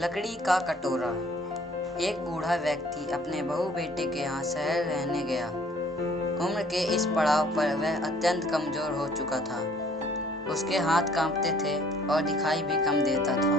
लकड़ी का कटोरा। एक बूढ़ा व्यक्ति अपने बहू बेटे के यहाँ शहर रहने गया। उम्र के इस पड़ाव पर वह अत्यंत कमजोर हो चुका था। उसके हाथ कांपते थे और दिखाई भी कम देता था।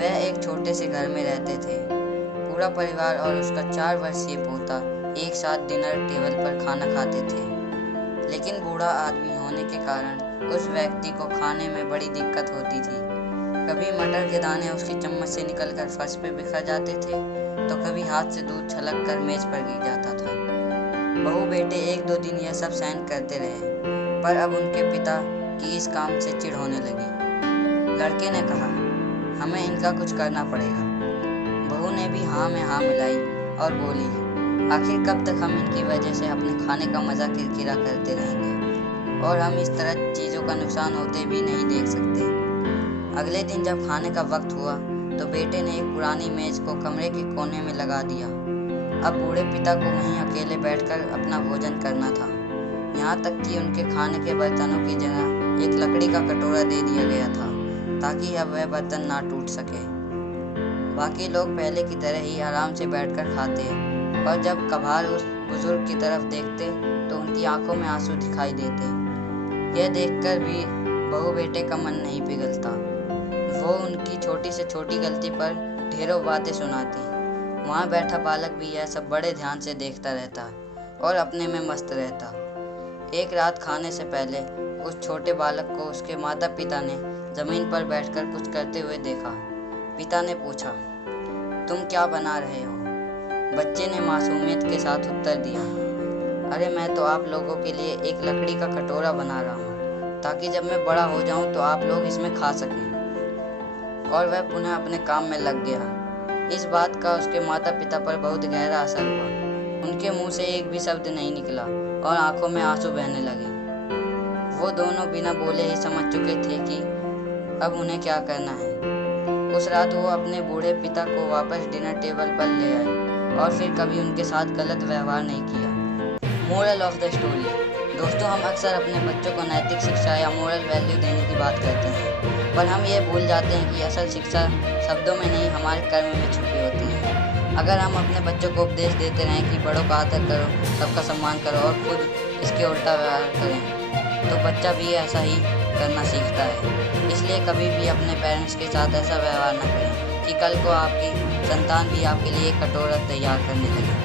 वह एक छोटे से घर में रहते थे। पूरा परिवार और उसका 4 वर्षीय पोता एक साथ डिनर टेबल पर खाना खाते थे। लेकिन बूढ़ा आदमी होने के कारण उस व्यक्ति को खाने में बड़ी दिक्कत होती थी। कभी मटर के दाने उसकी चम्मच से निकलकर फर्श पे बिखर जाते थे, तो कभी हाथ से दूध छलक कर मेज पर गिर जाता था। बहू बेटे 1-2 दिन यह सब सहन करते रहे, पर अब उनके पिता की इस काम से चिढ़ होने लगी। लड़के ने कहा, हमें इनका कुछ करना पड़ेगा। बहू ने भी हाँ में हाँ मिलाई और बोली, आखिर कब तक हम इनकी वजह से अपने खाने का मजा किरकिरा करते रहेंगे और हम इस तरह चीज़ों का नुकसान होते भी नहीं देख सकते। अगले दिन जब खाने का वक्त हुआ तो बेटे ने एक पुरानी मेज को कमरे के कोने में लगा दिया। अब बूढ़े पिता को वहीं अकेले बैठकर अपना भोजन करना था। यहाँ तक कि उनके खाने के बर्तनों की जगह एक लकड़ी का कटोरा दे दिया गया था, ताकि अब वह बर्तन ना टूट सके। बाकी लोग पहले की तरह ही आराम से बैठकर खाते, और जब कभार उस बुजुर्ग की तरफ देखते तो उनकी आंखों में आंसू दिखाई देते। यह देखकर भी बहू बेटे का मन नहीं पिघलता। वो उनकी छोटी से छोटी गलती पर ढेरों बातें सुनाती। वहाँ बैठा बालक भी यह सब बड़े ध्यान से देखता रहता और अपने में मस्त रहता। एक रात खाने से पहले उस छोटे बालक को उसके माता पिता ने जमीन पर बैठकर कुछ करते हुए देखा। पिता ने पूछा, तुम क्या बना रहे हो? बच्चे ने मासूमियत के साथ उत्तर दिया, अरे मैं तो आप लोगों के लिए एक लकड़ी का कटोरा बना रहा हूँ, ताकि जब मैं बड़ा हो जाऊँ तो आप लोग इसमें खा सकें। और वह पुनः अपने काम में लग गया। इस बात का उसके माता पिता पर बहुत गहरा असर हुआ। उनके मुंह से एक भी शब्द नहीं निकला और आंखों में आंसू बहने लगे। वो दोनों बिना बोले ही समझ चुके थे कि अब उन्हें क्या करना है। उस रात वो अपने बूढ़े पिता को वापस डिनर टेबल पर ले आए और फिर कभी उनके साथ गलत व्यवहार नहीं किया। Moral of the story. दोस्तों, हम अक्सर अपने बच्चों को नैतिक शिक्षा या मोरल वैल्यू देने की बात करते हैं, पर हम ये भूल जाते हैं कि असल शिक्षा शब्दों में नहीं, हमारे कर्म में छुपी होती है। अगर हम अपने बच्चों को उपदेश देते रहें कि बड़ों का आदर करो, सबका सम्मान करो और खुद इसके उल्टा व्यवहार करें, तो बच्चा भी ऐसा ही करना सीखता है। इसलिए कभी भी अपने पेरेंट्स के साथ ऐसा व्यवहार न करें कि कल को आपकी संतान भी आपके लिए कटोरा तैयार करने लगे।